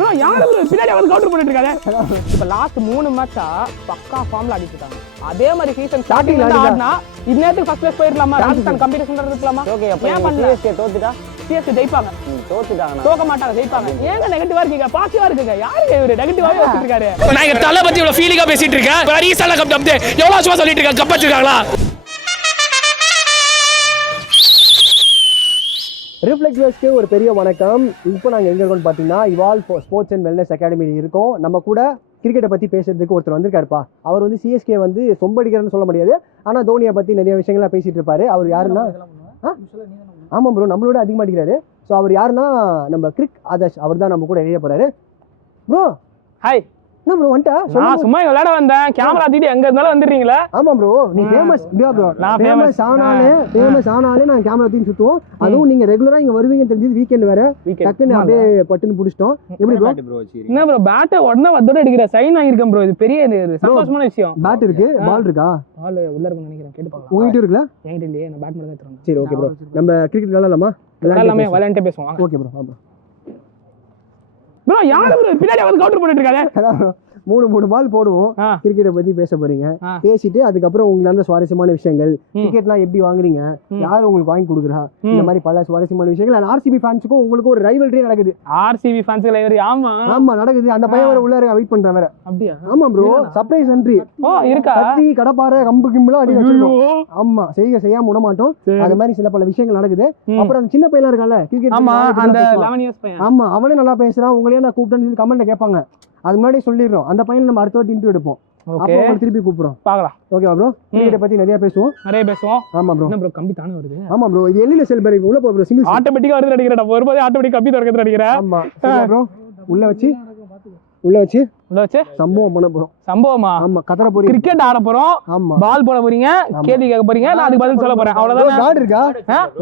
Bro யாரு பின்னாடி வந்து கவுண்டர் பண்ணிட்டு இருக்காரு இப்போ லாஸ்ட் மூணு மேட்சா பக்கா ஃபார்ம்ல அடிச்சு இருக்காங்க. அதே மாதிரி சீசன் ஸ்டார்டிங்ல இருந்து ஆடினா இந்நேரத்துக்கு ஃபர்ஸ்ட் பிளேஸ் போயிடலாமா? ராஜஸ்தான் கம்பெடிஷன் இருக்கலாமா? ஓகே அப்போ ஏன் பண்ணல? சிஎஸ்கே தோத்துட்டா? சிஎஸ்கே ஜெயிப்பாங்க. ம், தோத்துட்டாங்கண்ணா. தோக்க மாட்டாங்க ஜெயிப்பாங்க. ஏங்க நெகட்டிவா இருக்கீங்க? பாசிட்டிவா இருக்குங்க. யாருங்க இவரு? நெகட்டிவாவே வச்சிட்டு இருக்காரு. நான் தலை பத்தி இவ்வளவு ஃபீலிங்கா பேசிட்டு இருக்கேன். ரீசெல்லாம் கப் எவ்வளவு சும்மா சொல்லிட்டு இருக்காங்க? கப் வச்சிருக்காங்களா? ரிஃப்ளெக்ஸர்ஸ்க்கு ஒரு பெரிய வணக்கம். இப்போ நாங்கள் எங்கே இருக்கோம்னு பார்த்தீங்கன்னா இவால் ஸ்போர்ட்ஸ் அண்ட் வெல்னஸ் அகாடமியில் இருக்கோம். நம்ம கூட கிரிக்கெட்டை பற்றி பேசுறதுக்கு ஒருத்தர் வந்திருக்காருப்பா. அவர் வந்து சிஎஸ்கே வந்து சொம்படிக்கிறன்னு சொல்ல முடியாது. ஆனால் தோனியை பற்றி நிறைய விஷயங்கள்லாம் பேசிட்டு இருப்பாரு. அவர் யாருன்னா ஆ? ஆமாம் ப்ரோ நம்மளோட அதிகமாக அடிக்கிறாரு ஸோ அவர் யாருன்னா நம்ம கிரிக் ஆதர்ஷ் அவர் தான் நம்ம கூட இணைய போறாரு. ப்ரோ ஹாய் என்ன ப்ரோ வந்துட்டா? நான். சும்மா இங்க விளையாட வந்தேன். கேமரா தூக்கிட்டு எங்க இருந்தாலும் வந்துடுறீங்களா? ஆமாம் ப்ரோ நீ ஃபேமஸ் இப்படியா ப்ரோ நான் ஃபேமஸ். ஆனாலே ஃபேமஸ் ஆனாலே நான் கேமரா தூக்கி சுற்றுவோம் அதுவும் நீங்கள் ரெகுலராக இங்கே வருவீங்கன்னு தெரிஞ்சது வீக்கெண்ட் வேற. டக்குன்னு அப்படியே பட்டுன்னு பிடிச்சிட்டோம். எப்படி ப்ரோ என்ன ப்ரோ பேட்டை உடனே வந்தோட அடிக்கிற சைன் ஆகிருக்கேன் ப்ரோ இது பெரிய சந்தோஷமான விஷயம். பேட் இருக்கு? பால் இருக்கா? பால் உள்ள இருக்குன்னு நினைக்கிறேன். கேட்டு பார்க்கலாம். உங்ககிட்ட இருக்குல்ல? என்கிட்ட இல்லையே. நான் பேட் மட்டும் தான் சரி ஓகே ப்ரோ நம்ம கிரிக்கெட் விளையாடலாமா? எல்லாமே விளையாண்டே பேசுவோம். ஓகே ப்ரோ ப்ரோ யாரு ப்ரோ? பின்னாடி வந்து கவுண்டர் பண்ணிட்டு bro. மூணு மூணு பால் போடுவோம். கிரிக்கெட்டை பத்தி பேச போறீங்க. பேசிட்டு அதுக்கப்புறம் உங்களுக்கு சுவாரஸ்யமான விஷயங்கள். ம். டிக்கெட்லாம் எப்படி வாங்குறீங்க. யார் உங்களுக்கு வாங்கி கொடுக்குறா. இந்த மாதிரி பல சுவாரஸ்யமான விஷயங்கள். ஆர்சிபி ஃபேன்ஸுக்கும் உங்களுக்கும் ஒரு ரைவல்ரி நடக்குது. ஆர்சிபி ஃபேன்ஸ் இவர் ஆமா. ஆமா நடக்குது. அந்த பையன் வர உள்ள வெயிட் பண்றேன் வேற. அப்படியா? ஆமா ப்ரோ சர்ப்ரைஸ் நன்றி ஓ இருக்கா? கத்தி கடப்பாறை கம்பு கிம்புலாம் அடி வச்சிருக்கோம். ஆமா செய்ய செய்யாம விட மாட்டோம். அது மாதிரி சில பல விஷயங்கள் நடக்குது. அப்புறம் அந்த சின்ன பையன் இருக்கான்ல கிரிக்கெட் ஆமா அந்த லெவன் இயர்ஸ் பையன். ஆமா அவனே நல்லா பேசுறான் உங்களையே நான் கூப்பிட்டேன்னு சொல்லி கமெண்ட்ல கேட்பாங்க. அது முன்னாடி சொல்லிடுறோம். அந்த பையனை நம்ம அடுத்த வாட்டி இன்டர்வியூ எடுப்போம். ஓகே. திருப்பி கூப்பிடுறோம். பார்க்கலாம். ஓகேவா ப்ரோ கிரிக்கெட்டை பத்தி நிறைய பேசுவோம். நிறைய பேசுவோம். ஆமா ப்ரோ என்ன ப்ரோ கம்பி தானே வருது? ஆமா ப்ரோ இது எல்லில செல் பேர் உள்ள போ ப்ரோ சிங்கிள் ஆட்டோமேட்டிக்கா வருது நடிக்கிறேன் நான். வரும்போதே ஆட்டோமேட்டிக் கம்பி திறக்கிறது ஆமா. ப்ரோ உள்ள வச்சு. உள்ள வச்சு உள்ள வச்சு? சம்பவம் பண்ண போறோம். சம்பவமா? ஆமா கதற போறீங்க. கிரிக்கெட் ஆட போறோம். ஆமா. பால் போட போறீங்க. கேள்வி கேட்க போறீங்க. நான் அதுக்கு பதில் சொல்ல போறேன். அவ்வளவுதானே? கார்டு இருக்கா?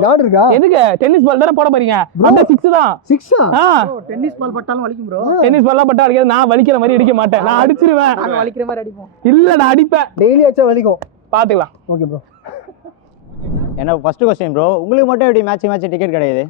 கார்டு இருக்கா? எதுக்கு? டென்னிஸ் பால் தானே போட போறீங்க. அந்த சிக்ஸ் தான். சிக்ஸா ஆ? டென்னிஸ் பால் பட்டாலும் வலிக்கும் ப்ரோ. டென்னிஸ் பால்லாம் பட்டா அடிக்காது நான் வலிக்கிற மாதிரி அடிக்க மாட்டேன். நான் அடிச்சிருவேன். நாங்க வலிக்கிற மாதிரி அடிப்போம். இல்ல நான் அடிப்பேன். டெய்லி வச்சா வலிக்கும்? பாத்துக்கலாம். ஓகே ப்ரோ எனக்கு ஃபர்ஸ்ட் கொஸ்டின் ப்ரோ உங்களுக்கு மட்டும் எப்படி மேட்ச் மேட்ச் டிக்கெட் கிடையாது?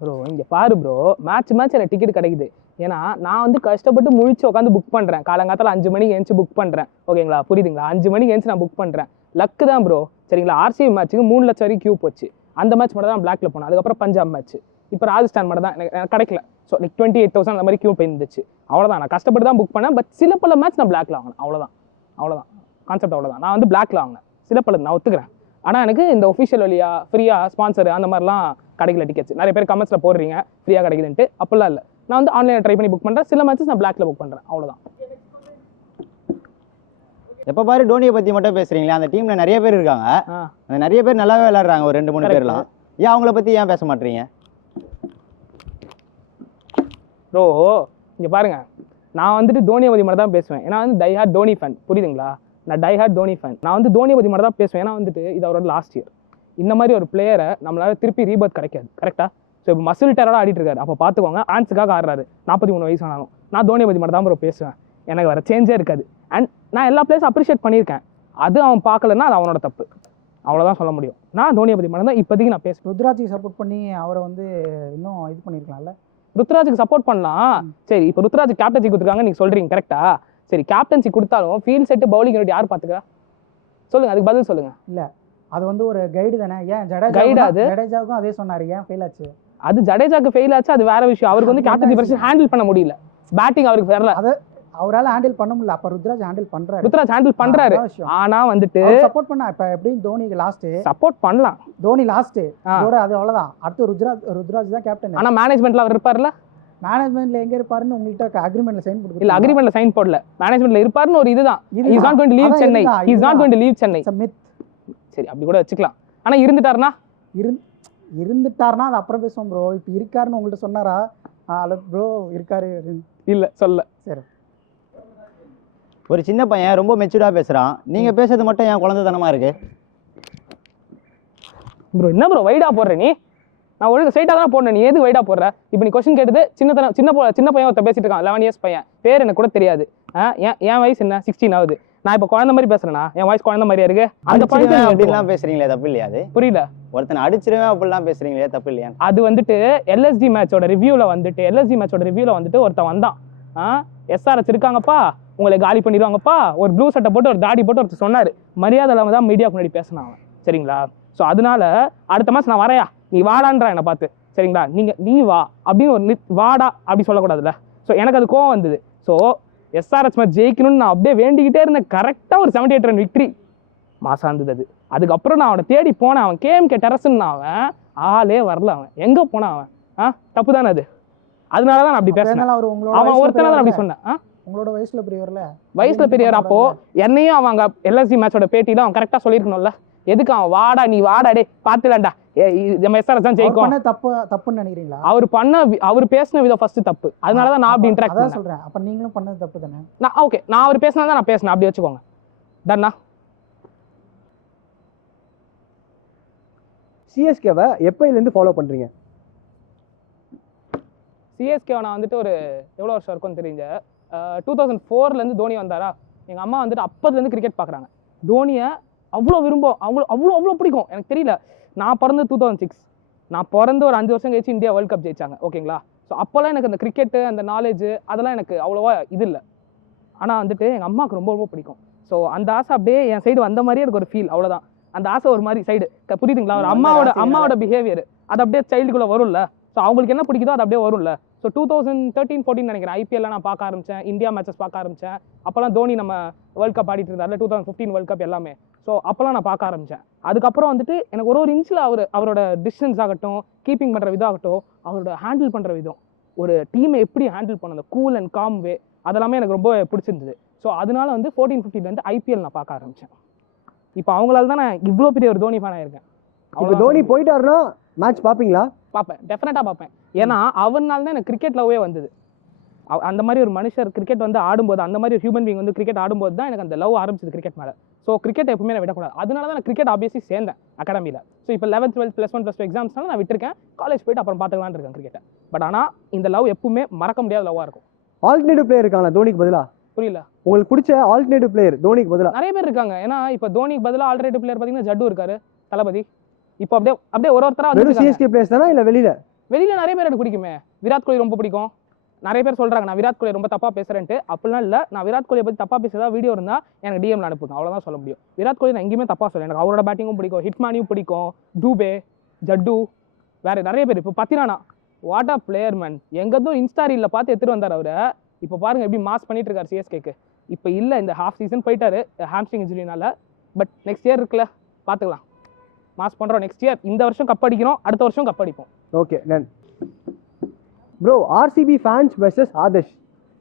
ப்ரோ இங்கே பாரு ப்ரோ மேட்ச் மேட்ச் எனக்கு டிக்கெட் கிடைக்குது. ஏன்னா நான் வந்து கஷ்டப்பட்டு முழிச்சு உட்காந்து புக் பண்ணுறேன் காலங்காத்தால் அஞ்சு மணிக்கு எழுந்துச்சு புக் பண்ணுறேன் ஓகேங்களா புரியுதுங்களா? அஞ்சு மணிக்கு எழுந்துச்சு நான் புக் பண்ணுறேன் லக்கு தான் ப்ரோ சரிங்களா? ஆர்சிபி மேட்ச்சுக்கு மூணு லட்சம் வரைக்கும் கியூ போச்சு. அந்த மேட்ச் மட்டும் தான் பிளாக்ல போனேன். அதுக்கப்புறம் பஞ்சாப் மேட்ச் இப்போ ராஜஸ்தான் மட்டும் தான். எனக்கு கிடைக்கல. So like twenty eight thousand அந்த மாதிரி கியூ போயிருந்துச்சு. அவ்வளோதான் நான் கஷ்டப்பட்டு தான் புக் பண்ணேன். பட் சில பல மேட்ச் நான் பிளாக்ல வாங்கினேன். அவ்வளோதான் அவ்வளோதான் கான்செப்ட் அவ்வளோதான் நான் வந்து பிளாக்ல வாங்கினேன். சில பல நான் ஒத்துக்கிறேன். ஆனால் எனக்கு இந்த ஒஃபிஷியல் வழியா ஃப்ரீயாக ஸ்பான்சர் அந்த மாதிரிலாம் கிடைக்கல டிக்கெட்ஸ் நிறைய பேர் கமெண்ட்ஸில் போடுறீங்க ஃப்ரீயாக கிடைக்குதுன்ட்டு. அப்படிலாம் இல்லை. நான் வந்து ஆன்லைனில் ட்ரை பண்ணி புக் பண்ணுறேன் சில மேட்சஸ் நான் பிளாக்ல புக் பண்ணுறேன் அவ்வளோதான் எப்போ பாரு டோனியை பத்தி மட்டும் பேசுறீங்களே. அந்த டீம்ல நிறைய பேர் இருக்காங்க. அந்த நிறைய பேர் நல்லாவே விளையாடுறாங்க. ஒரு ரெண்டு மூணு. பேர்லாம். ஏன் அவங்கள பத்தி ஏன் பேச மாட்டீங்க? ப்ரோ இங்கே பாருங்க. நான் வந்துட்டு தோனியை பற்றி மட்டும் தான் பேசுவேன். ஏன்னா வந்து டை ஹார்ட் தோனி ஃபேன் புரியுதுங்களா? நான் டை ஹார்ட் தோனி ஃபேன் நான் வந்து தோனியை பற்றி மட்டும் தான் பேசுவேன். ஏன்னா வந்துட்டு இது அவரோட லாஸ்ட் இயர் இந்த மாதிரி ஒரு பிளேயரை நம்மளால திருப்பி ரீபர்த் கிடைக்காது. கரெக்டாக ஸோ இப்போ மசில் டெரராக ஆடிட்டு இருக்காரு. அப்போ பார்த்துக்கோங்க ஆன்ஸுக்காக ஆடுறாரு. நாற்பத்தி மூணு வயசு ஆனாலும் நான் தோனியை பற்றி மட்டும் தான் ப்ரோ பேசுவேன். எனக்கு வேறு சேஞ்சே இருக்காது. அண்ட் நான் எல்லா பிளேஸும் அப்ரிஷியேட் பண்ணியிருக்கேன். அது அவன் பார்க்கலன்னா அது அவனோட தப்பு. அவ்வளோதான் சொல்ல முடியும். நான் தோனியை பற்றி மட்டும் தான் இப்போதைக்கு நான் பேசுவேன் ருத்ராஜுக்கு சப்போர்ட் பண்ணி அவரை வந்து இன்னும் இது பண்ணியிருக்கலாம்ல? ருத்ராஜுக்கு சப்போர்ட் பண்ணலாம். சரி இப்போ ருத்ராஜ் கேப்டன்சி கொடுத்துருக்காங்க நீங்க சொல்றீங்க கரெக்டா சரி கேப்டன்சி கொடுத்தாலும் ஃபீல்ட் செட்டு பவுலிங் யூனிட் யார் பாத்துக்கா சொல்லுங்க அதுக்கு பதில் சொல்லுங்க. அது வந்து ஒரு கைடு தானே? ஏன் ஜடேஜா அது? ஜடேஜாவுக்கும் அதே சொன்னாரு. ஏன் ஃபெயில் ஆச்சு? அது ஜடேஜாக்கு ஃபெயில் ஆச்சு அது வேற விஷயம். அவருக்கு வந்து அது என்ன பிரச்சனை ஹேண்டில் பண்ண முடியல. பேட்டிங் அவருக்கு வரல. அவரால ஹேண்டில் பண்ண முடியல. அப்ப ருத்ராஜ் ஹேண்டில் பண்றாரு. ருத்ராஜ் ஹேண்டில் பண்றாரு. ஆனா வந்துட்டு சப்போர்ட் பண்ணா இப்ப எப்படியும் தோனிக்கு லாஸ்ட் சப்போர்ட் பண்ணலாம். தோனி லாஸ்ட் ஆ. இதோட அது அவ்வளவுதான். அடுத்து ருத்ராஜ் ருத்ராஜ் தான் கேப்டன் ஆனா மேனேஜ்மெண்ட்ல அவர் இருப்பார்ல? மேனேஜ்மெண்ட்ல எங்க இருப்பாருன்னு உங்கள்கிட்ட அக்ரிமெண்ட்ல சைன் இல்ல கொடுத்து அக்ரிமெண்ட்ல சைன் போடல. மேனேஜ்மெண்ட்ல இருப்பாருன்னு ஒரு இதுதான். Is not going to leave Chennai is not going to leave Chennai myth சரி அப்படி கூட வச்சுக்கலாம். ஆனா இருந்துட்டாருன்னா? இருந் இருந்துட்டாருன்னா அது அப்புறம் பேசுவோம் ப்ரோ இப்போ இருக்காருன்னு உங்கள்கிட்ட சொன்னாரா? அல்ல ப்ரோ இருக்காரு. இல்ல சொல்ல. ஒரு சின்ன பையன் ரொம்ப மெச்சூர்டா பேசுறான். நீங்க பேசுறது மட்டும் ஏன் குழந்தைத்தனமா இருக்கு? ப்ரோ என்ன ப்ரோ வைடா போடுற நீ? நான் ஒழுங்கு ஸ்ட்ரைட்டாக தான் போடணும். நீ எது வைடா போடுற? இப்போ நீ கொஸ்டின் கேட்டது சின்ன சின்ன பொ- சின்ன பையன் ஒருத்த பேசிட்டு இருக்கான். லெவன் இயர்ஸ் பையன். பேர் எனக்கு கூட தெரியாது. ஆ, என் என் வயசு என்ன? சிக்ஸ்டீன் ஆகுது. நான் இப்போ குழந்தை மாதிரி பேசுறேனா? என் வாய்ஸ் குழந்தை மாதிரியா இருக்கு? அந்த பாயிண்ட் அப்படின்லாம் பேசுறீங்களே தப்பு இல்லையா அது? புரியல. ஒருத்தனை அடிச்சிருவேன் அப்படிலாம் பேசுறீங்களே தப்பு இல்லையா? அது வந்துட்டு எல்எஸ்டி மேட்சோட ரிவ்யூவில் வந்துட்டு எல்எஸ்டி மேட்சோட ரிவ்யூவில் வந்துட்டு ஒருத்தன் வந்தான். ஆ? எஸ்ஆர்எஸ் இருக்காங்கப்பா உங்களை காலி பண்ணிடுவாங்கப்பா ஒரு ப்ளூ சட்டை போட்டு ஒரு தாடி போட்டு ஒருத்தர் சொன்னார். மரியாதை இல்லாமல் தான் மீடியாவுக்கு முன்னாடி அவன். சரிங்களா? ஸோ அதனால அடுத்த மாதம் நான் வரையா நீ வாடான்றா என்னை பார்த்து. சரிங்களா? நீங்கள் நீ வா அப்படின்னு ஒரு வாடா அப்படி சொல்லக்கூடாதுல்ல. ஸோ எனக்கு அது கோவம் வந்தது. ஸோ எஸ்ஆர்எஸ் மேட்ச் ஜெயிக்கணும்னு நான் அப்படியே வேண்டிக்கிட்டே இருந்தேன் கரெக்டாக ஒரு செவன்டி எயிட் ரன் விக்ட்ரி மாசம் இருந்தது அது. அதுக்கப்புறம் நான் அவனை தேடி போனேன். அவன் கேஎம்கே டெரஸ்ன்னு அவன். ஆளே வரல அவன். எங்கே போனான் அவன்? ஆ தப்பு தானே அது? அதனால தான் நான் அப்படி பேசினேன். அவன் ஒருத்தனை தான் அப்படி? சொன்னேன். ஆ? உங்களோட வயசுல பெரியவர்ல? வயசுல பெரியவர் அப்போ என்னையும் அவன் அங்க எல்எஸ்சி மேட்சோட பேட்டியில அவன் கரெக்டா சொல்லியிருக்கணும்ல. எதுக்கு அவன் வாடா நீ வாடா டே இது நம்ம எஸ்ஆர்எஸ் தான் ஜெயிக்கும். பண்ண தப்பு தப்புன்னு நினைக்கிறீங்களா? அவர் பண்ண அவர் பேசின விதம் ஃபர்ஸ்ட் தப்பு. அதனால தான் நான் அப்படி இன்டராக்ட் அதான் பண்ணேன். சொல்றேன். அப்ப நீங்களும் பண்ணது தப்பு தானே? நான் ஓகே நான் அவர் பேசினா தான் நான் பேசினேன். அப்படி வச்சுக்கோங்க. டன்னா சிஎஸ்கேவை எப்பயிலேருந்து ஃபாலோ பண்ணுறீங்க சிஎஸ்கே நான் வந்துட்டு ஒரு எவ்வளோ வருஷம் இருக்கும்னு தெரிஞ்ச டூ தௌசண்ட் ஃபோர்லேருந்து தோனி வந்தாரா? எங்கள் அம்மா வந்துட்டு அப்போதுலேருந்து கிரிக்கெட் பார்க்குறாங்க தோனியை அவ்வளோ விரும்பும் அவ்வளோ அவ்வளோ அவ்வளோ பிடிக்கும். எனக்கு தெரியல. நான் பிறந்து டூ தௌசண்ட் சிக்ஸ் நான் பிறந்து ஒரு அஞ்சு வருஷம் கழிச்சு இந்தியா வேர்ல்ட் கப் ஜெயிச்சாங்க ஓகேங்களா ஸோ அப்போல்லாம் எனக்கு அந்த கிரிக்கெட்டு அந்த நாலேஜ் அதெல்லாம் எனக்கு அவ்வளோவா இது இல்லை. ஆனால் வந்துட்டு எங்கள் அம்மாவுக்கு ரொம்ப ரொம்ப பிடிக்கும். ஸோ அந்த ஆசை அப்படியே என் சைடு வந்த மாதிரியே எனக்கு ஒரு ஃபீல் அவ்வளோதான் அந்த ஆசை ஒரு மாதிரி சைடு புரியுதுங்களா? ஒரு அம்மாவோட. அம்மாவோட பிஹேவியர் அது அப்படியே சைல்டுக்குள்ளே வரும்ல. ஸோ அவங்களுக்கு என்ன பிடிக்குதோ அது அப்படியே வரும்ல. So two thousand thirteen fourteen நினைக்கிறேன். ஐபிஎல்லாம் நான் பார்க்க ஆரம்பிச்சேன். இந்தியா மேட்சஸ் பார்க்க ஆரம்பிச்சேன். அப்போல்லாம் தோனி நம்ம வேர்ல்ட் கப் ஆடிட்டு இருந்தார்ல two thousand fifteen world cup எல்லாமே. ஸோ அப்போல்லாம் நான் பார்க்க ஆரம்பிச்சேன். அதுக்கப்புறம் வந்துட்டு எனக்கு ஒரு ஒரு இன்ச்சில் அவர் அவரோட டிஸ்டன்ஸ் ஆகட்டும் கீப்பிங் பண்ணுற விதம் ஆகட்டும் அவரோட ஹேண்டில் பண்ணுற விதம். ஒரு டீமை எப்படி ஹேண்டில் பண்ண அந்த கூல் அண்ட் காம் வே அதெல்லாமே எனக்கு ரொம்ப பிடிச்சிருந்தது. ஸோ அதனால வந்து ஃபோர்டீன் ஃபிஃப்டின்லேருந்து ஐபிஎல் நான் பார்க்க ஆரம்பித்தேன் இப்போ அவங்களால தான் நான் இவ்வளோ பெரிய ஒரு தோனி ஃபேன் ஆயிருக்கேன் இப்போ அவ்வளவுதான் தோனி. போயிட்டாருன்னா மேட்ச் பார்ப்பீங்களா? பார்ப்பேன். டெஃபினட்டாக பார்ப்பேன். ஏன்னா அவனால தான் எனக்கு கிரிக்கெட் லவ்வே வந்தது. அந்த மாதிரி ஒரு மனுஷர் கிரிக்கெட் வந்து ஆடும்போது அந்த மாதிரி ஒரு ஹியூமன் பீங் வந்து கிரிக்கெட் ஆடும்போது தான் எனக்கு அந்த லவ் ஆரம்பிச்சது கிரிக்கெட் மேலே. ஸோ கிரிக்கெட் எப்பவுமே நான் விடக்கூடாது. அதனால தான் நான் கிரிக்கெட் ஆப்வியஸ்லி சேர்ந்தேன் அகாடமியில் ஸோ இப்போ eleventh twelfth plus one plus two எக்ஸாம்ஸ்னால நான் விட்டுருக்கேன். காலேஜ் போயிட்டு அப்புறம் பார்த்துக்கலான்னு இருக்கேன் கிரிக்கெட்டை பட் ஆனால் இந்த லவ் எப்பவுமே மறக்க முடியாத லவ்வாக இருக்கும். ஆல்டர்னேட்டிவ் பிளேயர் இருக்காங்களா? தோனிக்கு பதிலா? புரியல. உங்களுக்கு பிடிச்ச ஆல்டர்னேட்டிவ் பிளேயர் தோனிக்கு பதிலா? நிறைய பேர் இருக்காங்க. ஏன்னா இப்போ தோனிக்கு பதிலாக ஆல்ரெடி பிளேயர் பார்த்தீங்கன்னா ஜட்டு இருக்காரு தளபதி. இப்போ அப்படியே அப்படியே ஒரு ஒருத்தரா வெறும் வந்து சிஎஸ்கே பிளேயர்ஸ் தானா? இல்லை வெளியில? வெளியில நிறைய பேர் எனக்கு பிடிக்குமே. விராட் கோலி ரொம்ப பிடிக்கும். நிறைய பேர் சொல்கிறாங்க நான் விராட் கோலி ரொம்ப தப்பாக பேசுகிறேன்ட்டு அப்படிலாம் இல்லை. நான் விராட் கோலியை பற்றி தப்பாக பேசுகிறதா வீடியோ இருந்தால் எனக்கு டிஎம்ல அனுப்புங்க. அவ்வளோதான் சொல்ல முடியும். விராட் கோலி நான் எங்கேயுமே தப்பாக சொல்லுவேன் எனக்கு அவரோட பேட்டிங்கும் பிடிக்கும். ஹிட்மானியும் பிடிக்கும். டூபே ஜட்டு வேறு நிறைய பேர். இப்போ Pathirana what a player man எங்கேருந்தும் insta ரீலில் பார்த்து எடுத்துகிட்டு வந்தார் அவரை. இப்போ பாருங்கள் எப்படி மாஸ் பண்ணிட்டு இருக்காரு சிஎஸ்கேக்கு இப்போ இல்லை இந்த ஹாஃப் சீசன் போயிட்டாரு ஹாம்ஸ்ட்ரிங் இன்ஜுரினால பட் நெக்ஸ்ட் இயர் இருக்குல்ல பார்த்துக்கலாம் மாஸ் பண்ணுறோம் நெக்ஸ்ட் இயர் இந்த வருஷம் கப் அடிக்கிறோம் அடுத்த வருஷம் கப் அடிப்போம். ஓகே நன் bro RCB fans versus Adarsh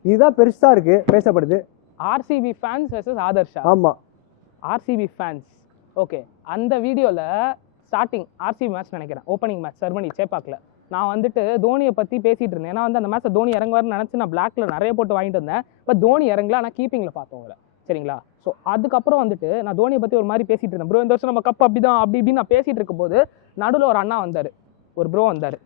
இதுதான் பெருசா இருக்கு பேசப்படுது. ஆர்சிபி ஃபேன்ஸ் வெர்சஸ் ஆதர்ஷா ஆமா. ஆர்சிபி ஃபேன்ஸ் ஓகே அந்த வீடியோவில் ஸ்டார்டிங் ஆர்சிபி மேட்ச் நினைக்கிறேன். ஓப்பனிங் மேட்ச் சர்மனி சேப்பாக்கில். நான் வந்துட்டு தோனியை பற்றி பேசிகிட்டு இருந்தேன். ஏன்னா வந்து அந்த மேட்ச்சில் தோனி இறங்குவார்னு நினச்சி நான் பிளாக்ல நிறைய போட்டு வாங்கிட்டு வந்தேன். பட் தோனி இறங்கல ஆனால் கீப்பிங்கில் பார்த்தோம் அவரை. சரிங்களா? ஸோ அதுக்கப்புறம் வந்துட்டு நான் தோனியை பற்றி ஒரு மாதிரி பேசிகிட்டு இருந்தேன். ப்ரோ இந்த வருஷம் நம்ம கப் அப்படி தான் அப்படி இப்படின்னு நான் பேசிகிட்டு இருக்கும்போது நடுவில் ஒரு அண்ணா வந்தார். ஒரு ப்ரோ வந்தார்.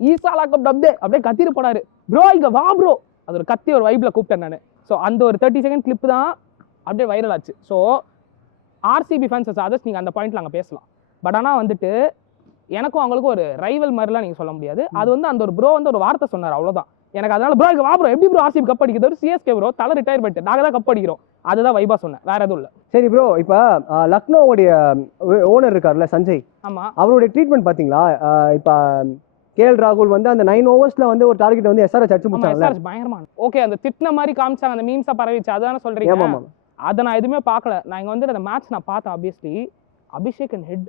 ஈசாலா கப் அப்படியே அப்படியே கத்திட்டு போனாரு. ப்ரோ இங்கே வா ப்ரோ அது ஒரு கத்தி ஒரு வைப்பில் கூப்பிட்டேன் நான். ஸோ அந்த ஒரு தேர்ட்டி செகண்ட் கிளிப் தான் அப்படியே வைரல் ஆச்சு. ஸோ ஆர்சிபி ஃபேன்ஸ் அதர்ஸ் நீங்கள் அந்த பாயிண்ட்ல அங்கே பேசலாம். பட் ஆனால் வந்துட்டு எனக்கும் அவங்களுக்கும் ஒரு ரைவல் மாதிரிலாம் நீங்கள் சொல்ல முடியாது. அது வந்து அந்த ஒரு ப்ரோ வந்து ஒரு வார்த்தை சொன்னார் அவ்வளோதான் எனக்கு அதனால ப்ரோ இங்கே வா ப்ரோ எப்படி ப்ரோ ஆர்சிபி கப் அடிக்கிறது? ஒரு சிஎஸ்கே ப்ரோ தலை ரிட்டையர்மெண்ட் நாங்கள் தான் கப் அடிக்கிறோம். அதுதான் வைபா சொன்னேன். வேற எதுவும் இல்லை. சரி ப்ரோ இப்போ லக்னோவுடைய ஓனர் இருக்கார்ல சஞ்சய். ஆமாம் அவருடைய ட்ரீட்மெண்ட் பாத்தீங்களா? இப்போ கேஎல் ராகுல் வந்து அந்த நைன் ஓவர்ஸ்ல வந்து ஒரு டார்கெட் வந்து எஸ்ஆர்எச் அடிச்சு எஸ்ஆர்எஸ் பயங்கரமா ஓகே அந்த திட்டின மாதிரி காமிச்சாங்க அந்த மீம்ஸாக பரவிச்சு அதான ஆமா அதை நான் எதுவுமே பார்க்கல. நான் இங்கே வந்து அந்த மேட்ச் நான் பார்த்தேன் obviously Abhishek and Head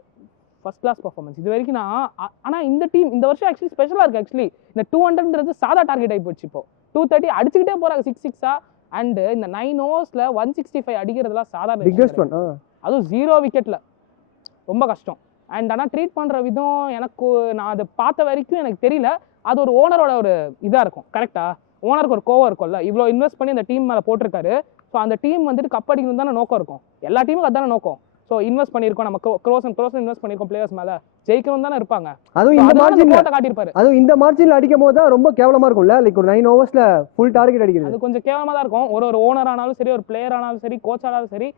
first class performance இது வரைக்கும் நான் ஆ- ஆனா இந்த டீம் இந்த வருஷம் ஆக்சுவலி ஸ்பெஷலாக இருக்கு ஆக்சுவலி இந்த டூ ஹண்ட்ரட்ன்றது சாதா டார்கெட் ஆகி போச்சு இப்போ. டூ தேர்ட்டி அடிச்சுக்கிட்டே போறாங்க சிக்ஸ் சிக்ஸா அண்ட் இந்த நைன் ஓவர்ஸ்ல ஒன் சிக்ஸ்டி ஃபைவ் அடிக்கிறதுலாம். ஒன் அதுவும் ஜீரோ விக்கெட்ல ரொம்ப கஷ்டம். அண்ட் ஆனால் ட்ரீட் பண்ற விதம் எனக்கு நான் அதை பார்த்த வரைக்கும் எனக்கு தெரியல. அது ஒரு ஓனரோட ஒரு இதா இருக்கும். கரெக்டா ஓனருக்கு ஒரு கோவம் இருக்கும்ல. இவ்வளோ இன்வெஸ்ட் பண்ணி அந்த டீம் மேலே போட்டிருக்காரு. ஸோ அந்த டீம் வந்துட்டு கப் அடிக்கணும் தானே நோக்கம் இருக்கும். எல்லா டீமுக்கும் அதான நோக்கம். ஸோ இன்வெஸ்ட் பண்ணியிருக்கோம். நம்ம க்ரோஸ் அண்ட் க்ரோஸ் இன்வெஸ்ட் பண்ணியிருக்கோம் பிளேயர்ஸ் மேலே. ஜெயிக்கணும் தானே இருப்பாங்க. அதுவும் இந்த மார்ஜின் கோட்டை காட்டியிருப்பாரு. அதுவும் இந்த மார்ஜின்ல அடிக்கும் போது தான் ரொம்ப கேவலமா இருக்கும்ல? லைக் ஒரு நைன் ஓவர்ஸ்ல ஃபுல் டார்கெட் அடிக்கிறது. அது கொஞ்சம் கேவலமாக தான் இருக்கும். ஒரு ஒரு ஓனர் ஆனாலும் சரி ஒரு பிளேயர் ஆனாலும் சரி கோச் ஆனாலும் சரி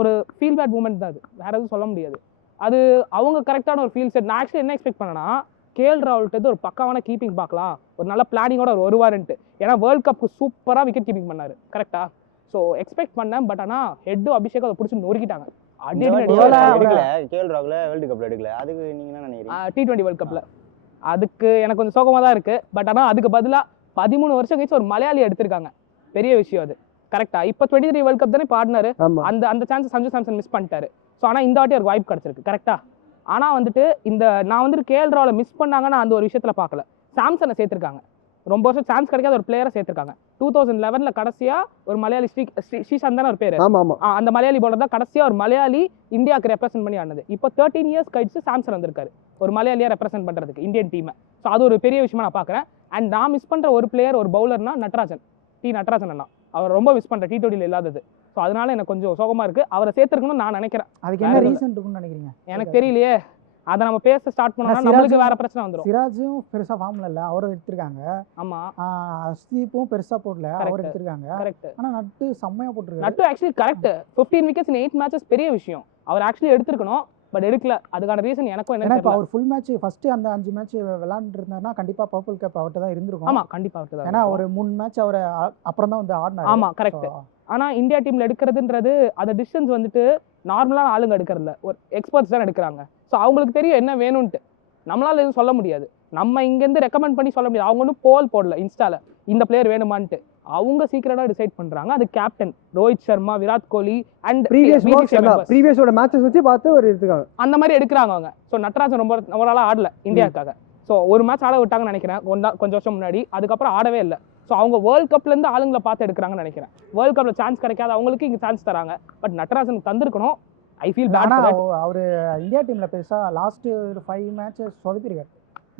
ஒரு ஃபீல் பேட் மூமெண்ட் தான் அது. வேற எதுவும் சொல்ல முடியாது. அது அவங்க கரெக்டான ஒரு ஃபீல் செட் நான் ஆக்சுவலி என்ன எக்ஸ்பெக்ட் பண்ணேன்னா கேஎல் ராகுல்ட்டு ஒரு பக்காவான கீப்பிங் பார்க்கலாம். ஒரு நல்ல பிளானிங்கோட ஒரு வருவாருன்ட்டு. ஏன்னா வேர்ல்ட் கப்புக்கு சூப்பராக விக்கெட் கீப்பிங் பண்ணாரு. கரெக்டா ஸோ எக்ஸ்பெக்ட் பண்ணேன் பட் ஆனால் ஹெட்டும் அபிஷேக் அதை பிடிச்சி நொறுக்கிட்டாங்க. கேஎல் ராகுல வேர்ல்டு கப்ல எடுக்கல. அதுக்கு நீங்க என்ன நினைக்கிறீங்க? டி டுவெண்ட்டி வேர்ல்ட் கப்பில் அதுக்கு எனக்கு கொஞ்சம் சோகமாக தான் இருக்குது பட் ஆனால் அதுக்கு பதிலாக பதிமூணு வருஷம் கழிச்சு ஒரு மலையாளி எடுத்திருக்காங்க. பெரிய விஷயம் அது. கரெக்டா இப்போ டுவெண்ட்டி த்ரீ வேர்ல்ட் கப் தானே ஆமா. அந்த அந்த சான்ஸ் சஞ்சு சாம்சன் மிஸ் பண்ணிட்டாரு. ஸோ ஆனால் இந்த வாட்டி அவருக்கு வாய்ப்பு கிடச்சிருக்கு. கரெக்டா ஆனால் வந்துட்டு இந்த நான் வந்துட்டு கேஎல் ராவில் மிஸ் பண்ணாங்கன்னு அந்த ஒரு விஷயத்தில் பார்க்கல. சாம்சனை சேர்த்துருக்காங்க. ரொம்ப வருஷம் சான்ஸ் கிடைக்காத ஒரு பிளேயரை சேர்த்துருக்காங்க. டூ தௌசண்ட் லெவனில் கடைசியாக ஒரு மலையாளி ஸ்ரீ ஸ்ரீ ஸ்ரீசாந்த் தானே ஒரு பேர்? அந்த மலையாளி பவுலர் தான் கடைசியா ஒரு மலையாளி இந்தியாவுக்கு ரெப்ரசென்ட் பண்ணி ஆனது இப்போ தேர்ட்டீன் இயர்ஸ் கழிச்சு சாம்சன் வந்திருக்காரு. ஒரு மலையாளியா ரெப்ரசென்ட் பண்றதுக்கு இந்தியன் டீமை ஸோ அது ஒரு பெரிய விஷயமா நான் பார்க்குறேன். அண்ட் நான் மிஸ் பண்ற ஒரு பிளேயர் ஒரு பவுலர்னா நட்ராஜன். டி நட்ராஜன் அண்ணா. அவர் ரொம்ப மிஸ் பண்ற டி டுவெண்ட்டியில் இல்லாதது. ஸோ அதனால எனக்கு கொஞ்சம் சோகமா இருக்கு. அவரை சேர்த்துருக்கணும்னு நான் நினைக்கிறேன். அதுக்கு என்ன ரீசன் இருக்குன்னு நினைக்கிறீங்க? எனக்கு தெரியலையே. அதை நம்ம பேச ஸ்டார்ட் நான் நம்மளுக்கு வேற பிரச்சனை வந்துடும் சிராஜும் பெருசா ஃபார்ம்ல இல்ல. அவரும் எடுத்திருக்காங்க. ஆமா. அஸ்தீப்பும் பெருசா போடல. அவர். எடுத்திருக்காங்க. கரெக்ட் ஆனா நட்டு செம்மையா போட்டிருக்காரு. Nattu actually correct fifteen wickets in eight matches பெரிய விஷயம். அவர் ஆக்சுவலி எடுத்திருக்கணும். பட் எடுக்கல. அதுக்கான ரீசன் எனக்கும் என்ன இப்போ அவர் ஃபுல் மேட்ச் ஃபர்ஸ்ட் அந்த அஞ்சு மேட்ச் விளாண்டு இருந்தாருன்னா கண்டிப்பா பர்பிள் கேப் அவர்கிட்ட தான் இருந்திருக்கும். ஆமா கண்டிப்பா அவர்கிட்ட தான் ஏன்னா. ஒரு மூணு மேட்ச் அவர் அப்புறம் தான் வந்து ஆடினாரு. ஆமா கரெக்ட் ஆனா இந்தியா டீம்ல எடுக்கிறதுன்றது அந்த டிஸ்டன்ஸ் வந்துட்டு நார்மலான ஆளுங்க எடுக்கிறதுல ஒரு எக்ஸ்பர்ட்ஸ் தான் எடுக்கிறாங்க. ஸோ அவங்களுக்கு தெரியும் என்ன வேணும்ன்ட்டு. நம்மளால எதுவும் சொல்ல முடியாது. நம்ம இங்கேருந்து ரெக்கமெண்ட் பண்ணி சொல்ல முடியாது. அவங்க ஒன்றும் போல் போடல இன்ஸ்டால இந்த பிளேயர் வேணுமான்ட்டு. அவங்க சீக்கிரட்டா டிசைட் பண்றாங்க. அது கேப்டன் ரோஹித் சர்மா விராட் கோலி அண்ட் ப்ரீவியஸோட மேட்சஸ் வச்சு பார்த்து ஒரு எடுத்துக்காங்க. அந்த மாதிரி எடுக்கிறாங்க அவங்க. ஸோ நட்ராஜன் ரொம்ப ரொம்ப நாளா ஆடல இந்தியாவுக்காக. ஸோ ஒரு மேட்ச் ஆட விட்டாங்கன்னு நினைக்கிறேன். கொஞ்ச கொஞ்சம் வருஷம் முன்னாடி. அதுக்கப்புறம் ஆடவே இல்லை. ஸோ அவங்க வேர்ல்ட் கப்ல இருந்து ஆளுங்களை பார்த்து எடுக்கிறாங்கன்னு நினைக்கிறேன். வேர்ல்ட் கப்ல சான்ஸ் கிடைக்காத. அவங்களுக்கு இங்க சான்ஸ் தராங்க. பட் நட்ராஜன் தந்திருக்கணும். ஐ ஃபீல் பேட் அவரு இந்தியா டீம்ல பெருசா லாஸ்ட் ஒரு ஃபைவ் மேட்ச் சொதப்பிருக்காரு.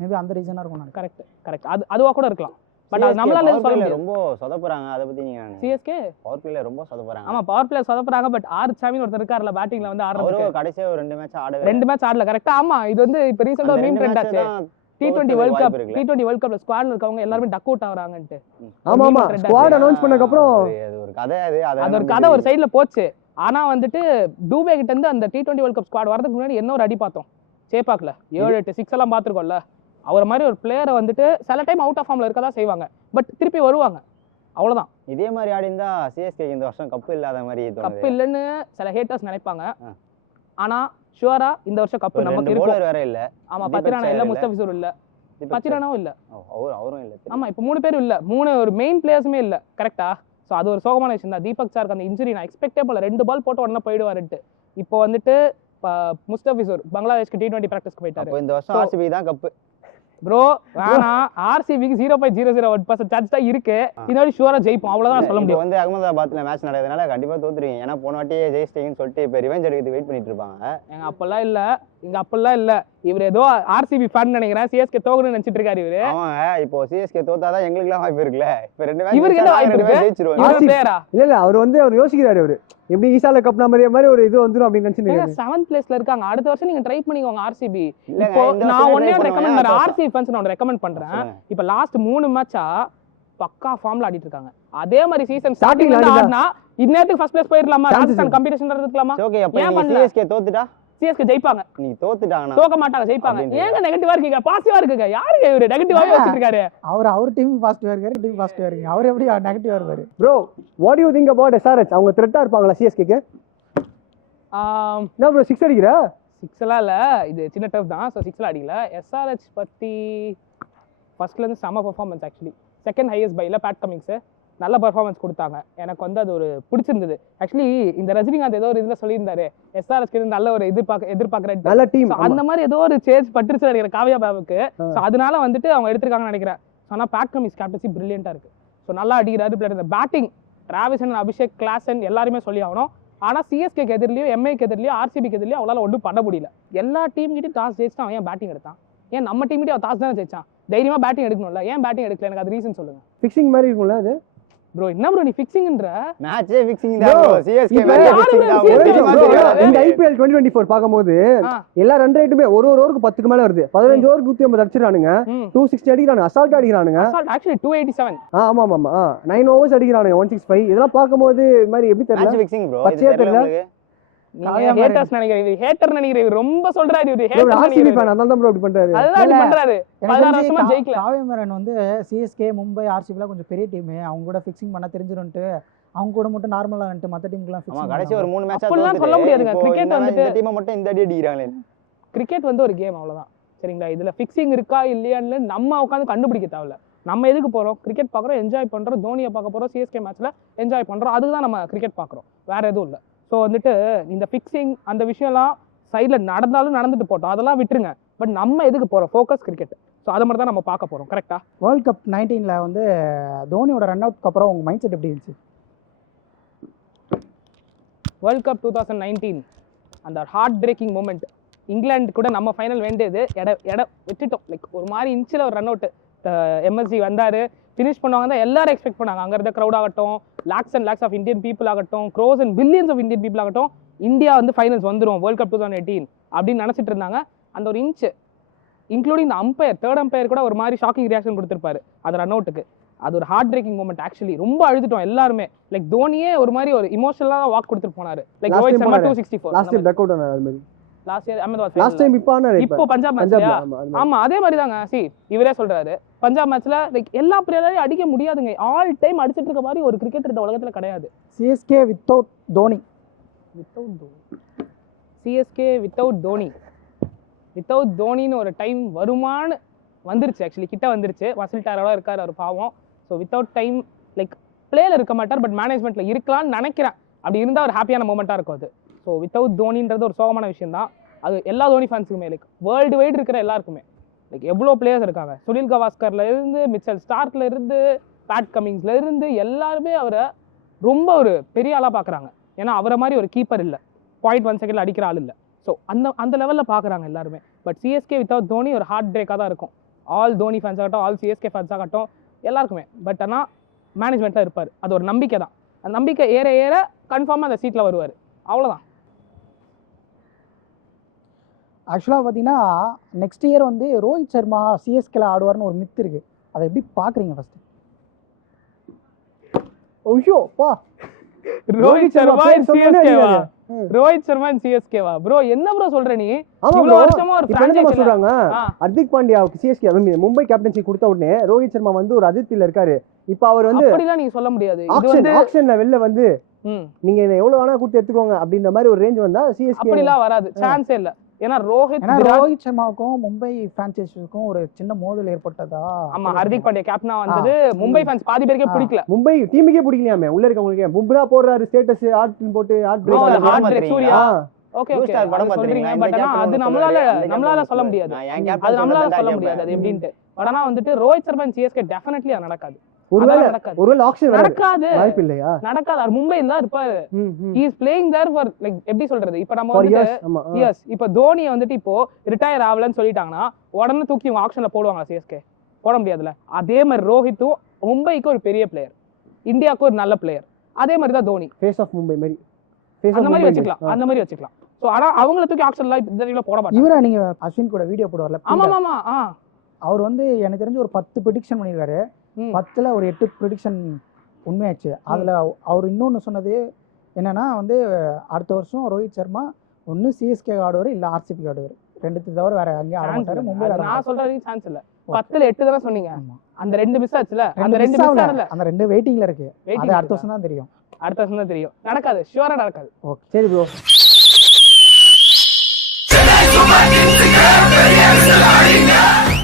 மேபி அந்த ரீசனா இருக்கும் நினைக்கிறேன். கரெக்ட் கரெக்ட் அது அதுவா கூட இருக்கலாம். பட் அது நம்மளால சொல்ல முடியாது. ரொம்ப சொதப்புறாங்க. அதை பத்தி நீங்க சிஎஸ்கே பவர் பிளேல ரொம்ப சொதப்புறாங்க. ஆமா பவர் பிளேயர் சொதப்புறாங்க பட் ஆர் சாமி ஒருத்தர் இருக்காருல பேட்டிங்ல வந்து அவரும் கடைசியா ஒரு ரெண்டு மேட்ச் ஆடவே ரெண்டு மேட்ச் ஆடல கரெக்டா ஆமா இது வந்து இப்போ ரீசெண்டா ஒரு மீம் ட்ரெண்ட் ஆச்சு. T twenty world cup T twenty world கப்ல ஸ்குவாட்ல இருக்கவங்க எல்லாருமே டக் அவுட் ஆகுறாங்கன்ட்டு. ஆமா ஆமா. ஸ்குவாட் அனௌன்ஸ் பண்ணதுக்கப்புறம் அது ஒரு கதை அது அதை ஒரு கதை ஒரு. சைடுல போச்சு. ஆனா வந்துட்டு டூபே கிட்ட இருந்து அந்த T twenty world cup squad வரதுக்கு முன்னாடி என்ன ஒரு அடி பார்த்தோம்? சேப்பாக்ல ஏழு எட்டு சிக்ஸ் எல்லாம் பார்த்துருக்கோம்ல. அவர் மாதிரி ஒரு பிளேயரை வந்துட்டு சில டைம் அவுட் ஆஃப் ஃபார்ம்ல இருக்கதா செய்வாங்க. பட் திருப்பி வருவாங்க. அவ்வளவுதான். இதே மாதிரி ஆடி இருந்தா சிஎஸ்கே இந்த வருஷம் கப்பு இல்லாத மாதிரி கப் தோணுது. இல்லைன்னு சில ஹேட்டர்ஸ் நினைப்பாங்க. ஆ. ஆனா ஷுவரா இந்த வருஷம் கப் ஒரு நமக்கு இருக்கும். வேற இல்ல. ஆமா பத்திரானா இல்ல. முஸ்தபிசூர் இல்ல. பத்திரானாவும் இல்ல. அவரு- அவரும் இல்ல ஆமா இப்போ மூணு பேரும் இல்ல. மூணு ஒரு மெயின் பிளேயர்ஸுமே இல்ல. கரெக்டா ஸோ அது ஒரு சோகமான விஷயம் தான். தீபக் சாருக்கு அந்த இன்ஜுரி நான் எக்ஸ்பெக்டே போல. ரெண்டு பால் போட்டு உடனே போயிடுவாருன்ட்டு. இப்போ வந்துட்டு முஸ்தபிசூர் பங்களாதேஷ்க்கு டி டுவெண்ட்டி ப்ராக்டிஸ்க்கு போயிட்டாரு. இந்த வருஷம் ஆர்சிபி தான் கப்பு ப்ரோ வேணாம் ஆர்சிபிக்கு zero point zero zero one percent chance தான் இருக்கு. இந்த வாட்டி ஷூரா ஜெயிப்போம். அவ்வளவுதான் சொல்ல முடியும். வந்து அகமதாபாத்ல மேட்ச் நடக்கிறதுனால கண்டிப்பா தோத்துருவீங்க. ஏன்னா போன வாட்டி ஜெயிச்சிட்டீங்கன்னு சொல்லிட்டு இப்போ ரிவெஞ்ச் எடுக்கிறது வெயிட் பண்ணிட்டு இருப்பாங்க. எங்க அப்பெல்லாம் இல்ல. இங்க அப்பெல்லாம் இல்ல. இவர் ஏதோ ஆர்சிபி ஃபேன் நினைக்கிறேன். சிஎஸ்கே தோக்கணும்னு நினைச்சிட்டு இருக்காரு இவரு. அவங்க இப்போ சிஎஸ்கே தோத்தாதான் எங்களுக்குலாம் வாய்ப்பு இருக்குல்ல. இப்போ ரெண்டு இவருக்கு என்ன வாய்ப்பு இருக்கு? பிளேயரா இல்ல இல்ல அவர் வந்து அவர் யோசிக்கிறாரு அவரு எப்படி ஈசால கப் மாதிரியே மாதிரி ஒரு இது வந்துரும் அப்படின்னு நினைச்சுட்டு செவன்த் பிளேஸ்ல இருக்காங்க அடுத்த வருஷம் நீங்க ட்ரை பண்ணிக்கோங்க ஆர்சிபி இப்போ நான் ஒன்னே ரெக்கமெண்ட். பண்றேன் ஆர்சிபி ஃபேன்ஸ் நான் ரெக்கமெண்ட் பண்றேன். இப்போ லாஸ்ட் மூணு மேட்சா பக்கா ஃபார்ம்ல ஆடிட்டு இருக்காங்க அதே மாதிரி சீசன் ஸ்டார்டிங்ல. ஆடினா இந்நேரத்துக்கு ஃபர்ஸ்ட் பிளேஸ் போயிடலாமா ராஜஸ்தான் இருக்கு. காம்படிஷன் இருக்கலாமா okay அப்போ? சிஎஸ்கே தோத்துட்டா சிஎஸ்கே ஜெயிப்பாங்க. நீ தோத்துட்டாங்கண்ணா தோக்க மாட்டாங்க ஜெயிப்பாங்க. ஏங்க நெகட்டிவா இருக்கீங்க? பாசிட்டிவா இருக்குங்க. யாருங்க இவரு? நெகட்டிவாவே இருக்காரு அவர் அவர் டீம் பாசிட்டிவா இருக்காரு டீம் பாசிட்டிவா இருக்கு அவர் எப்படி நெகட்டிவா இருப்பாரு? Bro what you think about SRH அவங்க த்ரெட்டா இருப்பாங்களா சிஎஸ்கேக்கு என்ன ப்ரோ சிக்ஸ் அடிக்கிற? சிக்ஸ் எல்லாம் இல்ல. இது சின்ன டஃப் தான். ஸோ சிக்ஸ்லாம் அடிக்கல. எஸ்ஆர்ஹெச் பத்தி ஃபர்ஸ்ட்ல இருந்து செம பர்ஃபார்மன்ஸ் ஆக்சுவலி செகண்ட் ஹையஸ்ட் பைல பேட் கமிங்ஸ் நல்ல பர்ஃபார்மன்ஸ் கொடுத்தாங்க. எனக்கு வந்து அது ஒரு பிடிச்சிருந்தது. ஆக்சுவலி இந்த ரஜினிகாந்த் ஏதோ ஒரு இதுல சொல்லியிருந்தாரு. எஸ்ஆர்எஸ்க்கு நல்ல ஒரு எதிர்பார்க்க எதிர்பார்க்குறேன் நல்ல டீம் அந்த மாதிரி ஏதோ ஒரு சேஞ்ச் பட்டுருச்சு நினைக்கிறேன் காவியா பாபுக்கு. ஸோ அதனால வந்துட்டு அவங்க எடுத்திருக்காங்கன்னு நினைக்கிறேன். ஆனால் பேட் கமிஸ் கேப்டன்சி பிரில்லியண்டாக இருக்கு. ஸோ நல்லா அடிக்கிறாரு பிளேட் இந்த பேட்டிங் டிராவிசன் அபிஷேக் கிளாசன் எல்லாருமே சொல்லி ஆகணும். ஆனால் சிஎஸ்கேக்கு எதிரிலையும் எம்ஐக்கு எதிரிலையும் ஆர்சிபிக்கு எதிரிலையும் அவளால ஒன்றும் பண்ண முடியல. எல்லா டீம் கிட்டயும் டாஸ் ஜெயிச்சுட்டு அவன் ஏன் பேட்டிங் எடுத்தான்? ஏன் நம்ம டீம் கிட்டே டாஸ் தானே ஜெயிச்சான்? தைரியமா பேட்டிங் எடுக்கணும்ல. ஏன் பேட்டிங் எடுக்கல? எனக்கு அது ரீசன் சொல்லுங்க. ஃபிக்ஸிங் மாதிரி இருக்கும்ல அது? ப்ரோ என்ன ப்ரோ நீ ஃபிக்ஸிங்ன்ற மேட்சே ஃபிக்ஸிங் Bro, தான் bro CSK match fixing bro தான்? இந்த ஐபிஎல் டுவெண்ட்டி டுவெண்ட்டி ஃபோர் பார்க்கும்போது ஆ. எல்லா ரன் ரேட்டுமே ஒரு ஒரு ஓவருக்கு பத்துக்கு மேல வருது. பதினஞ்சு ஓவருக்கு நூத்தி ஐம்பது அடிச்சிடறானுங்க. ம். டூ சிக்ஸ்டி அடிக்கிறானுங்க. அசால்ட் அடிக்கிறானுங்க. ஆக்சுவலி டூ எயிட்டி செவன் ஆ ஆமா ஆமா ஆமா. நைன் ஓவர்ஸ் அடிக்கிறானுங்க ஒன் சிக்ஸ் ஃபைவ் இதெல்லாம் பார்க்கும்போது இது மாதிரி எப்படி தெரியல? மேட்ச் ஃபிக்ஸிங் ப்ரோ பச்சையா தெரியல ஹேட்டர்ஸ் ரொம்ப சொல்றாரு. இவரு ஹேட்டர் ஆர்சிபி நினைக்கிறீங்க ஃபேன் அதான் தான் ப்ரோ அப்படி பண்றாரு. அதுதான் அப்படி இல்ல. பண்றாரு. எனக்கு பதினாறு தெரிஞ்சு வருஷமா கா- ஜெயிக்கல. காவியமரன் வந்து சிஎஸ்கே மும்பை ஆர்சிபிலாம் கொஞ்சம் பெரிய டீம் அவங்க கூட ஃபிக்ஸிங் பண்ண தெரிஞ்சிருன்ட்டு அவங்க கூட மட்டும் நார்மலா வந்துட்டு மற்ற டீமுக்குலாம் கடைசி ஒரு மூணு மேட்ச் அப்படிலாம் சொல்ல முடியாதுங்க. cricket இந்த வந்துட்டு- டீமை மட்டும் இந்த அடி அடிக்கிறாங்களே. கிரிக்கெட் வந்து ஒரு கேம் அவ்வளவுதான். சரிங்களா? இதுல ஃபிக்ஸிங் இருக்கா இல்லையான்னு நம்ம உட்காந்து கண்டுபிடிக்க தேவையில்ல. நம்ம எதுக்கு போறோம்? கிரிக்கெட் பார்க்குறோம் என்ஜாய் பண்றோம் தோனியை பார்க்க போறோம் சிஎஸ்கே மேட்ச்ல என்ஜாய் பண்றோம். அதுக்கு தான் நம்ம கிரிக்கெட் பார்க்குறோம். வேற எதுவும் இல்லை. ஸோ வந்துட்டு இந்த ஃபிக்ஸிங் அந்த விஷயம்லாம் சைடில் நடந்தாலும் நடந்துட்டு போட்டோம் அதெல்லாம் விட்டுருங்க. பட் நம்ம எதுக்கு போறோம்? ஃபோக்கஸ் கிரிக்கெட் ஸோ அதை மாதிரி தான் நம்ம பார்க்க போறோம். கரெக்டா வேர்ல்ட் கப் நைன்டீன்ல வந்து தோனியோட ரன் அவுட்க்கு அப்புறம் உங்க மைண்ட் செட் எப்படி இருந்துச்சு? World cup two thousand nineteen அந்த ஹார்ட் பிரேக்கிங் மூமெண்ட் இங்கிலாந்து கூட நம்ம ஃபைனல் வேண்டியது எட எட விட்டுட்டோம். லைக் ஒரு மாதிரி இன்ச்சில் ஒரு ரன் அவுட் எம்எஸ்சி வந்தார். ஃபினிஷ் பண்ணுவாங்க தான் எல்லாரும் எக்ஸ்பெக்ட் பண்ணாங்க. அங்கே இருந்த க்ரௌட் ஆகட்டும் lakhs and lakhs of Indian people ஆகட்டும் crores and billions of Indian people ஆகட்டும் இந்தியா வந்து ஃபைனல்ஸ் வந்துடும் world cup two thousand eighteen அப்படின்னு நினச்சிட்டு இருந்தாங்க. அந்த ஒரு இன்ச்சு இன்க்ளூடிங் இந்த அம்பையர் தேர்ட் அம்பையர் கூட ஒரு மாதிரி ஷாக்கிங் ரியாக்ஷன் கொடுத்துருப்பாரு. அது ரன் அவுட்டுக்கு அது ஒரு ஹார்ட் பிரேக்கிங் மூமெண்ட் ஆக்சுவலி ரொம்ப அழுதுட்டோம் எல்லாருமே. லைக் தோனியே ஒரு மாதிரி ஒரு இமோஷனலாக வாக் கொடுத்துட்டு போனாரு. Like Rohit Sharma. Two sixty four last year Ahmedabad last time இப்போ இப்போ பஞ்சாப் மேட்ச்லயா ஆமா அது மாதிரி. தாங்க சி இவரே சொல்றாரு. பஞ்சாப் மேட்ச்ல லைக் எல்லா பிளேயரையும் அடிக்க முடியாதுங்க. ஆல் டைம் அடிச்சிட்டு இருக்க மாதிரி ஒரு கிரிக்கெட் இந்த உலகத்துல கிடையாது. CSK without Dhoni without Dhoni CSK without Dhoni without தோனின்னு ஒரு டைம் வருமான்னு வந்துருச்சு ஆக்சுவலி கிட்ட வந்துருச்சு. வசல்டாரோட இருக்காரு அவர் பாவம். ஸோ வித்தவுட் டைம் லைக் பிளேல இருக்க மாட்டார் பட் மேனேஜ்மெண்ட்ல இருக்கலாம்னு நினைக்கிறேன். அப்படி இருந்தால் ஒரு ஹாப்பியான மூமெண்ட்டாக இருக்கும் அது. ஸோ வித்தவுட் தோனின்றது ஒரு சோகமான விஷயம் தான் அது எல்லா தோனி ஃபேன்ஸுக்குமே லைக் வேர்ல்டு வைடு இருக்கிற எல்லாருக்குமே. லைக் எவ்வளோ பிளேயர்ஸ் இருக்காங்க? சுனில் கவாஸ்கர்ல இருந்து மிச்சல் ஸ்டார்க்ல இருந்து பேட் கமிங்ஸ்ல இருந்து எல்லாருமே அவரை ரொம்ப ஒரு பெரிய ஆளாக பார்க்குறாங்க ஏன்னா அவரை மாதிரி ஒரு கீப்பர் இல்லை. பாயிண்ட் ஒன் செகண்டில் அடிக்கிற ஆள் இல்லை. ஸோ அந்த அந்த லெவலில் பார்க்குறாங்க எல்லாருமே. பட் சிஎஸ்கே வித்தவுட் தோனி ஒரு ஹார்ட் பிரேக்காக தான் இருக்கும். ஆல் தோனி ஃபேன்ஸ் ஆகட்டும் ஆல் சிஎஸ்கே ஃபேன்ஸ் ஆகட்டும் எல்லாருக்குமே. பட் ஆனால் மேனேஜ்மெண்ட்டில் இருப்பார். அது ஒரு நம்பிக்கை தான் அந்த நம்பிக்கை ஏற ஏற கன்ஃபார்மாக அந்த சீட்டில் வருவார். அவ்வளோதான் ஆக்சுவலாக பார்த்தீங்கன்னா நெக்ஸ்ட் இயர் வந்து ரோஹித் சர்மா சிஎஸ்கேல ஆடுவார்னு ஒரு மித் இருக்கு. அதை எப்படி பார்க்குறீங்க ஃபர்ஸ்ட் ஐயோ பா. ரோஹித் சர்மா சிஎஸ்கேவா. ரோஹித் சர்மா சிஎஸ்கேவா ப்ரோ என்ன ப்ரோ சொல்ற நீ? இவ்வளவு. வருஷமா ஒரு ல- சொல்றாங்க? ஆ. ஹர்திக் பாண்டியாவுக்கு சிஎஸ்கே மும்பை கேப்டன்சி கொடுத்த உடனே ரோஹித் சர்மா வந்து ஒரு அதிருப்தியில இருக்காரு. இப்ப அவர் வந்து அப்படிலாம் நீங்க சொல்ல முடியாது. இது ஆக்ஷன் வந்து ஆக்ஷன்ல வெளில வந்து நீங்க என்ன எவ்வளவு வேணா கொடுத்து எடுத்துக்கோங்க அப்படின்ற மாதிரி ஒரு ரேஞ்ச் வந்தா சிஎஸ்கே அப்படிலாம் வராது. சான்ஸே இல்ல. ஏன்னா ரோஹித் ஏன்னா ரோஹித் சர்மாவுக்கும் மும்பை பிரான்ச்சைஸுக்கும் ஒரு சின்ன மோதல் ஏற்பட்டதா? ஆமா ஹர்திக் பாண்டியா கேப்டனா வந்தது. மும்பை ஃபேன்ஸ் பாதி பேருக்கே. பிடிக்கல. மும்பை டீமுக்கே பிடிக்கலையாமே? உள்ள இருக்கவங்களுக்கு பும்ரா போடுறாரு ஸ்டேட்டஸ் ஆர்ட் போட்டு ஆர்ட் break, பார்த்திருக்கீங்களா? சூர்யா. ஓகே ஓகே படம் சொல்றீங்க? பட் ஆனா அது நம்மளால நம்மளால சொல்ல. முடியாது. அது நம்மளால சொல்ல முடியாது அது. எப்படின்ட்டு பட் ஆனா வந்துட்டு ரோஹித் சர்மா சிஎஸ்கே டெஃபினெட்லி அது நடக்காது. ஒருவேளை ஒருவேளை ஆக்ஷன் நடக்காது. வாய்ப்பு இல்லையா நடக்காது. அவர் மும்பைல தான் இருப்பாரு. He is playing there for like எப்படி சொல்றது? இப்போ நம்ம ஆ. எஸ் இப்போ தோனியை வந்துட்டு இப்போ ரிட்டையர் ஆகலன்னு சொல்லிட்டாங்கன்னா உடனே தூக்கி இவங்க ஆக்ஷன்ல போடுவாங்க சிஎஸ்கே போட முடியாதுல்ல. அதே மாதிரி ரோஹித்தும் மும்பைக்கு ஒரு பெரிய பிளேயர் இந்தியாவுக்கு ஒரு நல்ல பிளேயர் அதே மாதிரி தான் தோனி. ஃபேஸ் ஆஃப் மும்பை மாதிரி. ஃபேஸ் அந்த மாதிரி வச்சுக்கலாம். அந்த மாதிரி வச்சுக்கலாம். ஸோ ஆனா அவங்கள தூக்கி ஆக்ஷன்ல இந்த போட மாட்டாங்க. இவரை நீங்க அஸ்வின் கூட வீடியோ போடுவார்ல? ஆமா ஆமா ஆ. அவர் வந்து எனக்கு தெரிஞ்சு ஒரு பத்து ப்ரிடிக்ஷன் பண்ணியிருக்காரு ம். பத்துல ஒரு எட்டு ப்ரிடிக்ஷன் உண்மையாச்சு அதுல அவ- அவர் இன்னொன்னு சொன்னது என்னன்னா வந்து அடுத்த வருஷம் ரோஹித் சர்மா ஒன்னு சிஎஸ்கே ஆடுவார் இல்ல ஆர்சிபி ஆடுவார் ரெண்டுத்துக்கு தவிர வேற எங்கேயும் ஆட மாட்டாரு இல்ல. மும்பை அது ஆட நான். சொல்றது சான்ஸ் இல்ல பத்துல எட்டு தானே சொன்னீங்க. அந்த ரெண்டு மிஸ் ஆச்சுல அந்த ரெண்டு மிஸ் ஆகல. அந்த ரெண்டு வெயிட்டிங்ல இருக்கு அது வெயிட்டிங் அடுத்த வருஷம் தான் தெரியும் அடுத்த வருஷம் தான் தெரியும் நடக்காது ஷுவரா நடக்காது சரி ப்ரோ Tonight,